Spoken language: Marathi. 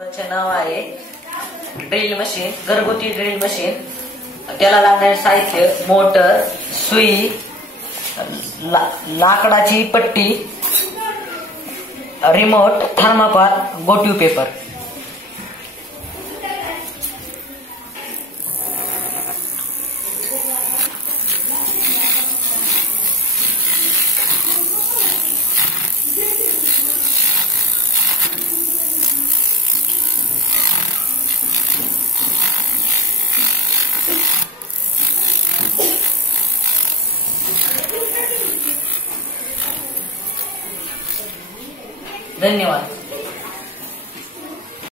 नाव आहे ड्रिल मशीन, घरगुती ड्रिल मशीन. त्याला लागणारे साहित्य मोटर, सुई, लाकडाची पट्टी, रिमोट, थर्मापार, गोटीव पेपर. धन्यवाद.